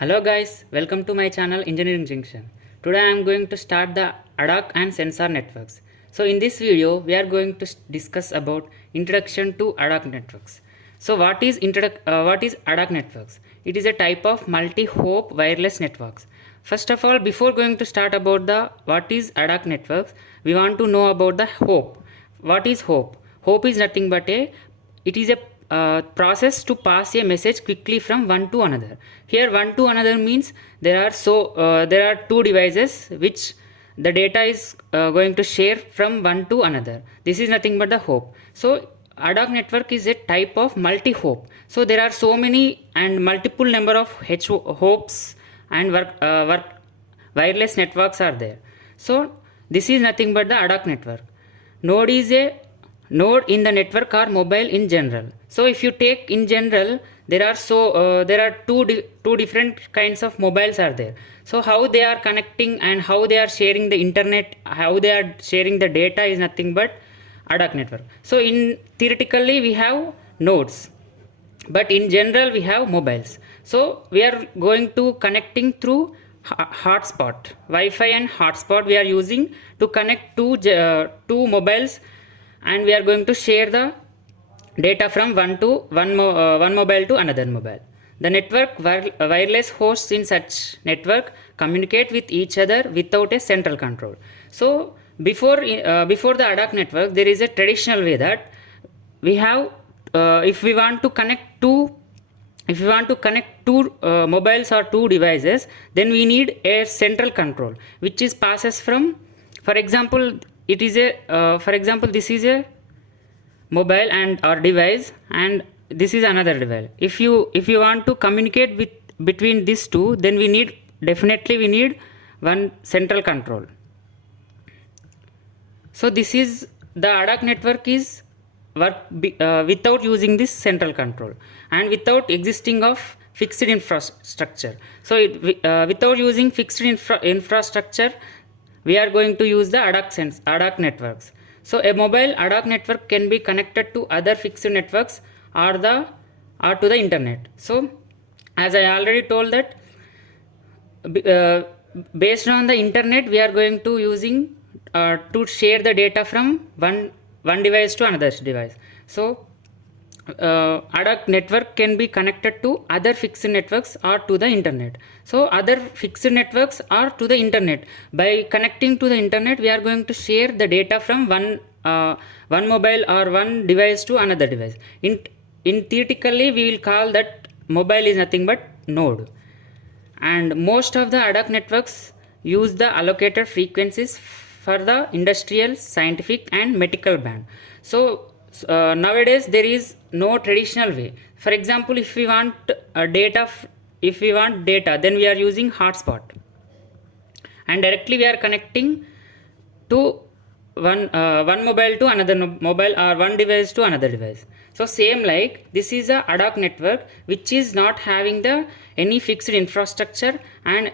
Hello guys, welcome to my channel Engineering Junction. Today I am going to start the Ad-Hoc and Sensor Networks. So in this video we are going to discuss about introduction to Ad-Hoc networks. So what is Ad-Hoc networks? It is a type of multi-hop wireless networks. First of all, before going to start about the what is Ad-Hoc networks, we want to know about the hop. What is hop? Hop is nothing but it is a process to pass a message quickly from one to another. Here one to another means there are two devices which the data is going to share from one to another. This is nothing but the hop. So Ad-Hoc network is a type of multi-hop. So there are so many and multiple number of hops and wireless networks are there. So this is nothing but the Ad-Hoc network. Node is a node in the network or mobile in general. So if you take in general, there are two different kinds of mobiles are there. So how they are connecting and how they are sharing the internet, how they are sharing the data is nothing but Ad-Hoc network. So in theoretically we have nodes, but in general we have mobiles. So we are going to connecting through hotspot, Wi-Fi and hotspot we are using to connect two mobiles, and we are going to share the data from one mobile to another mobile. The network wireless hosts in such network communicate with each other without a central control. So before the Ad-Hoc network, there is a traditional way that we have if we want to connect two mobiles or two devices, then we need a central control which is passes from, for example, it is a for example, this is a mobile and or device, and this is another device. If you want to communicate with between these two, then we need one central control. So this is the Ad-Hoc network is without using this central control and without existing of fixed infrastructure. So without using fixed infrastructure, we are going to use the Ad-Hoc networks. So a mobile Ad-Hoc network can be connected to other fixed networks or to the internet. So as I already told that based on the internet, we are going to using to share the data from one device to another device. So Ad-Hoc network can be connected to other fixed networks or to the internet. So other fixed networks are to the internet. By connecting to the internet, we are going to share the data from one mobile or one device to another device. In theoretically, we will call that mobile is nothing but node. And most of the Ad-Hoc networks use the allocated frequencies for the industrial, scientific and medical band. So nowadays there is no traditional way. For example, if we want data, then we are using hotspot, and directly we are connecting to one mobile to another mobile or one device to another device. So same like this is a Ad-Hoc network which is not having any fixed infrastructure and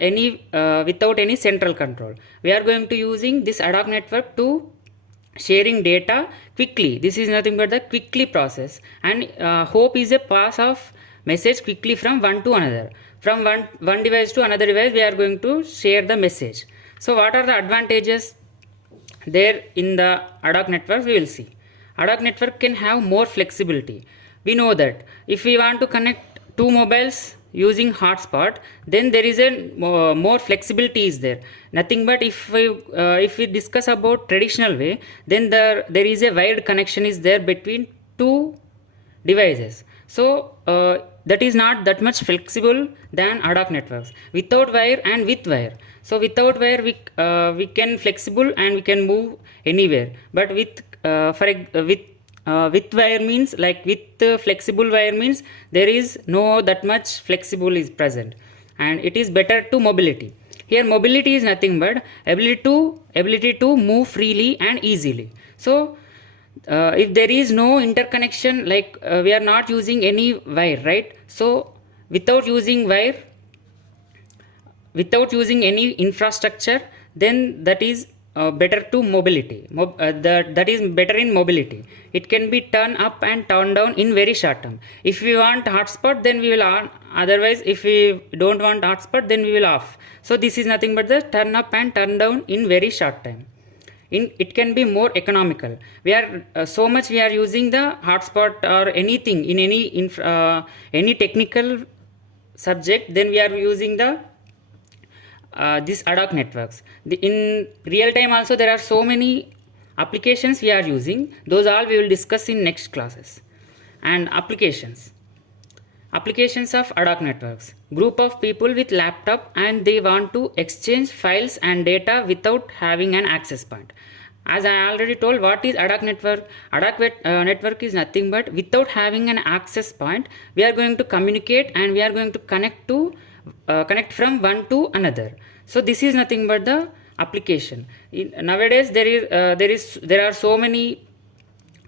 without any central control. We are going to using this Ad-Hoc network to sharing data quickly. This is nothing but the quickly process, and hope is a pass of message quickly from one to another. From one device to another device, we are going to share the message. So what are the advantages there in the Ad-Hoc network? We will see. Ad-Hoc network can have more flexibility. We know that if we want to connect two mobiles using hotspot, then there is a more flexibility is there. Nothing but if we discuss about traditional way, then there is a wired connection is there between two devices. So that is not that much flexible than Ad-Hoc networks. Without wire and with wire. So without wire we can flexible and we can move anywhere. But with wire means like with flexible wire means there is no that much flexible is present, and it is better to mobility. Here mobility is nothing but ability to move freely and easily. So if there is no interconnection, like we are not using any wire, right? So without using any infrastructure, then that is better to mobility. That is better in mobility. It can be turned up and turned down in very short term. If we want hotspot, then we will on. Otherwise, if we don't want hotspot, then we will off. So this is nothing but the turn up and turn down in very short time. It can be more economical. We are so much we are using the hotspot or anything in any technical subject, then we are using the this ad-hoc networks. In real time also there are so many applications we are using. Those all we will discuss in next classes. And applications of ad-hoc networks. Group of people with laptop and they want to exchange files and data without having an access point. As I already told, what is ad-hoc network? Ad-hoc network is nothing but without having an access point, we are going to communicate and we are going to connect from one to another. So this is nothing but the application. Nowadays there are so many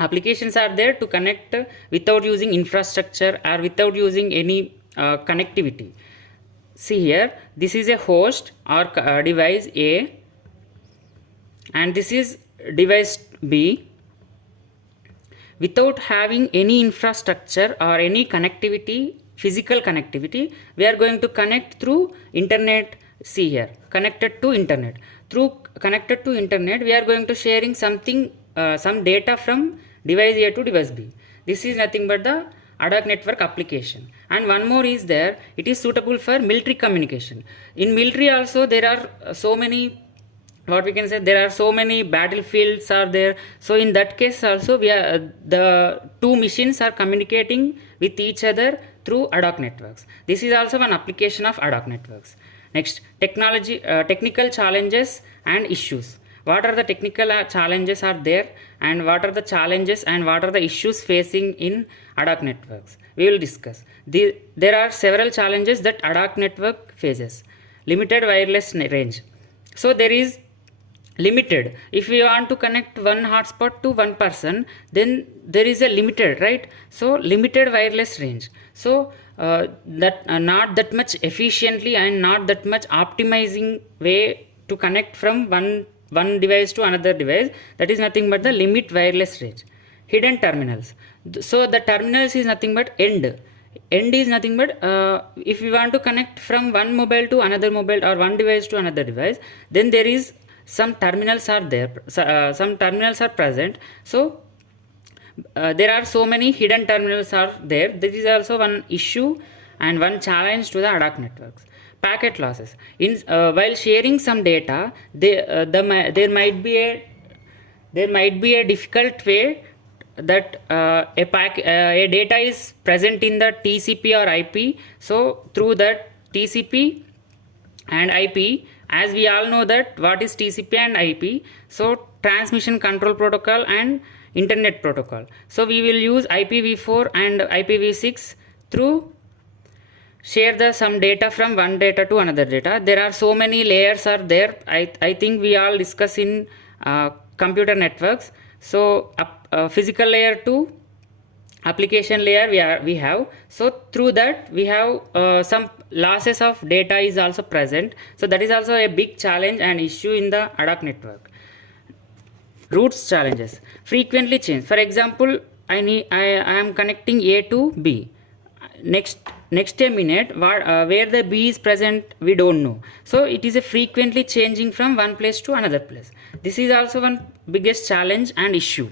applications are there to connect without using infrastructure or without using any connectivity. See here, this is a host or device A and this is device B. Without having any infrastructure or any connectivity, physical connectivity, we are going to connect through internet. See here, connected to internet. Through connected to internet, we are going to sharing something, some data from device A to device B. This is nothing but the ad-hoc network application. And one more is there, it is suitable for military communication. In military also there are so many, what we can say, there are so many battlefields are there. So in that case also the two machines are communicating with each other through ad-hoc networks. This is also one application of ad-hoc networks. Next, technical challenges and issues. What are the technical challenges are there and what are the challenges and what are the issues facing in ad-hoc networks? We will discuss. There are several challenges that ad-hoc network faces. Limited wireless range. So there is limited. If we want to connect one hotspot to one person, then there is a limited, right? So limited wireless range. So not that much efficiently and not that much optimizing way to connect from one device to another device. That is nothing but the limit wireless range. Hidden terminals. So the terminals is nothing but end. End is nothing but if we want to connect from one mobile to another mobile or one device to another device, then there is some terminals are there. Some terminals are present. So there are so many hidden terminals are there. This is also one issue and one challenge to the ad-hoc networks. Packet losses. While sharing some data, there might be a difficult way that a data is present in the TCP or IP. So through that TCP and IP, as we all know that what is TCP and IP, so transmission control protocol and internet protocol. So we will use IPv4 and IPv6 through share some data from one data to another data. There are so many layers are there. I think we all discuss in computer networks. So physical layer to application layer we have. So through that we have some losses of data is also present. So that is also a big challenge and issue in the ad-hoc network. Routes challenges. Frequently change. For example, I am connecting A to B. Next a minute where the B is present we don't know. So it is a frequently changing from one place to another place. This is also one biggest challenge and issue.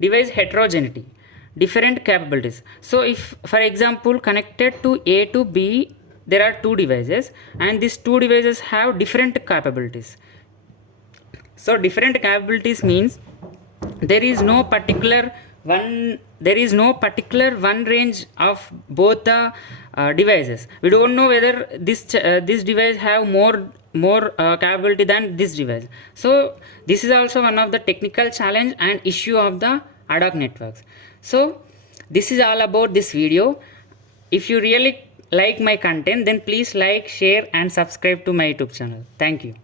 Device heterogeneity. Different capabilities. So if for example connected to A to B, there are two devices and these two devices have different capabilities. So different capabilities means there is no particular one range of both the devices. We don't know whether this device have more capability than this device. So this is also one of the technical challenge and issue of the ad-hoc networks. So this is all about this video. If you really like my content, then please like, share and subscribe to my YouTube channel. Thank you.